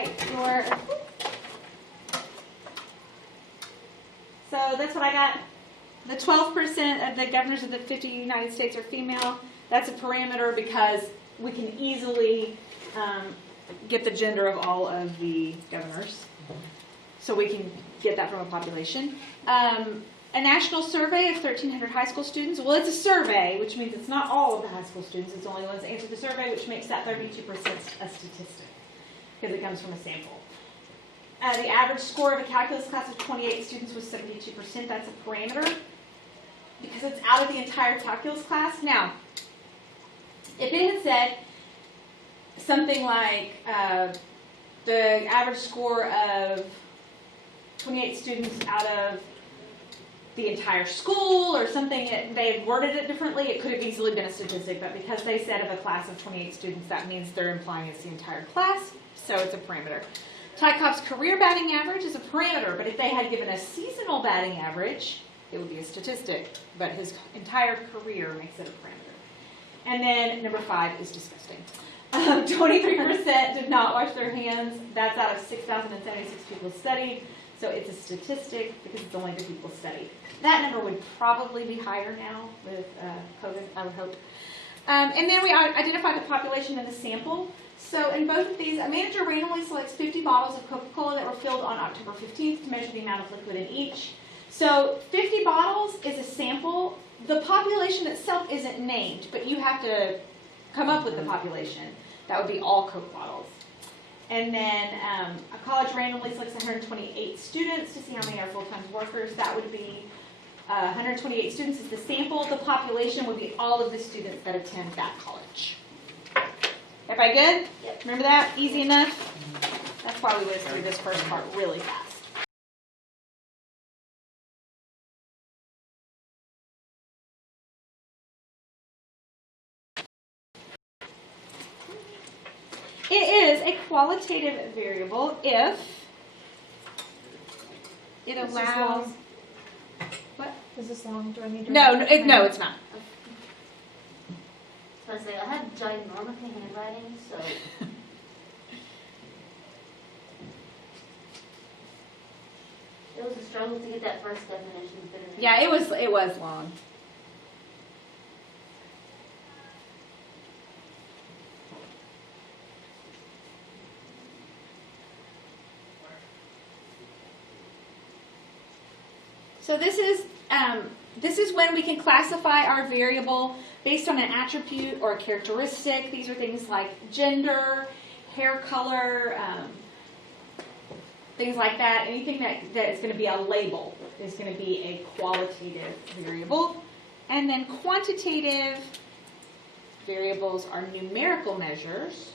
right, so that's what I got. The 12% of the governors of the 50 United States are female. That's a parameter because we can easily get the gender of all of the governors. So we can get that from a population. A national survey of 1,300 high school students. Well, it's a survey, which means it's not all of the high school students. It's only the ones that answered the survey, which makes that 32% a statistic because it comes from a sample. The average score of a calculus class of 28 students was 72%. That's a parameter because it's out of the entire calculus class. Now, if it had said something like the average score of 28 students out of the entire school or something, they had worded it differently, it could have easily been a statistic, but because they said of a class of 28 students, that means they're implying it's the entire class, so it's a parameter. Ty Cobb's career batting average is a parameter, but if they had given a seasonal batting average, it would be a statistic, but his entire career makes it a parameter. And then number 5 is disgusting. 23% did not wash their hands. That's out of 6,076 people studied. So it's a statistic because it's only the people studied. That number would probably be higher now with COVID, I would hope. And then we identify the population in the sample. So in both of these, a manager randomly selects 50 bottles of Coca-Cola that were filled on October 15th to measure the amount of liquid in each. So 50 bottles is a sample. The population itself isn't named, but you have to come up with the population. That would be all Coke bottles. And then a college randomly selects 128 students to see how many are full-time workers. That would be 128 students is the sample. The population would be all of the students that attend that college. Everybody good? Yep. Remember that? Easy enough? That's why we whizzed through this first part really fast. It is a qualitative variable if it allows. What? Is this long? Do I need to? No, it's not. I was going to say, I had ginormous handwriting, so. It was a struggle to get that first definition fit in. Yeah, it was long. So this is when we can classify our variable based on an attribute or a characteristic. These are things like gender, hair color, things like that. Anything that is going to be a label is going to be a qualitative variable. And then quantitative variables are numerical measures.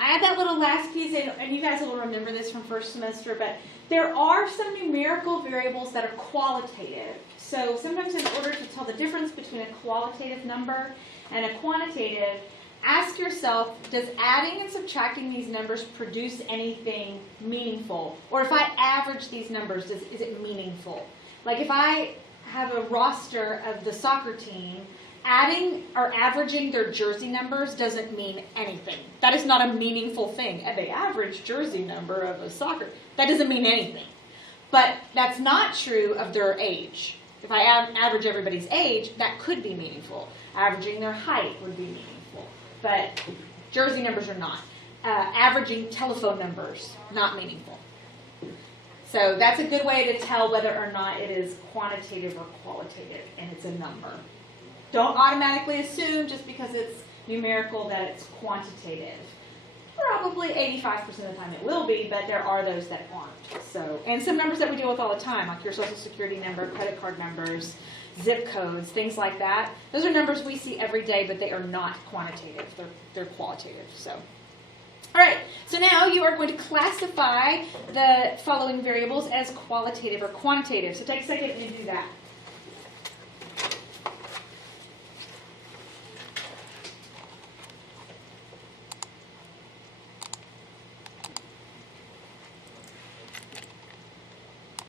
I had that little last piece, and you guys will remember this from first semester, but there are some numerical variables that are qualitative. So sometimes in order to tell the difference between a qualitative number and a quantitative, ask yourself, does adding and subtracting these numbers produce anything meaningful? Or if I average these numbers, is it meaningful? Like if I have a roster of the soccer team, adding or averaging their jersey numbers doesn't mean anything. That is not a meaningful thing. And the average jersey number of a soccer, that doesn't mean anything. But that's not true of their age. If I average everybody's age, that could be meaningful. Averaging their height would be meaningful. But jersey numbers are not. Averaging telephone numbers, not meaningful. So that's a good way to tell whether or not it is quantitative or qualitative, and it's a number. Don't automatically assume just because it's numerical that it's quantitative. Probably 85% of the time it will be, but there are those that aren't. So, and some numbers that we deal with all the time, like your social security number, credit card numbers, zip codes, things like that. Those are numbers we see every day, but they are not quantitative. They're qualitative. So, all right. So now you are going to classify the following variables as qualitative or quantitative. So take a second and do that.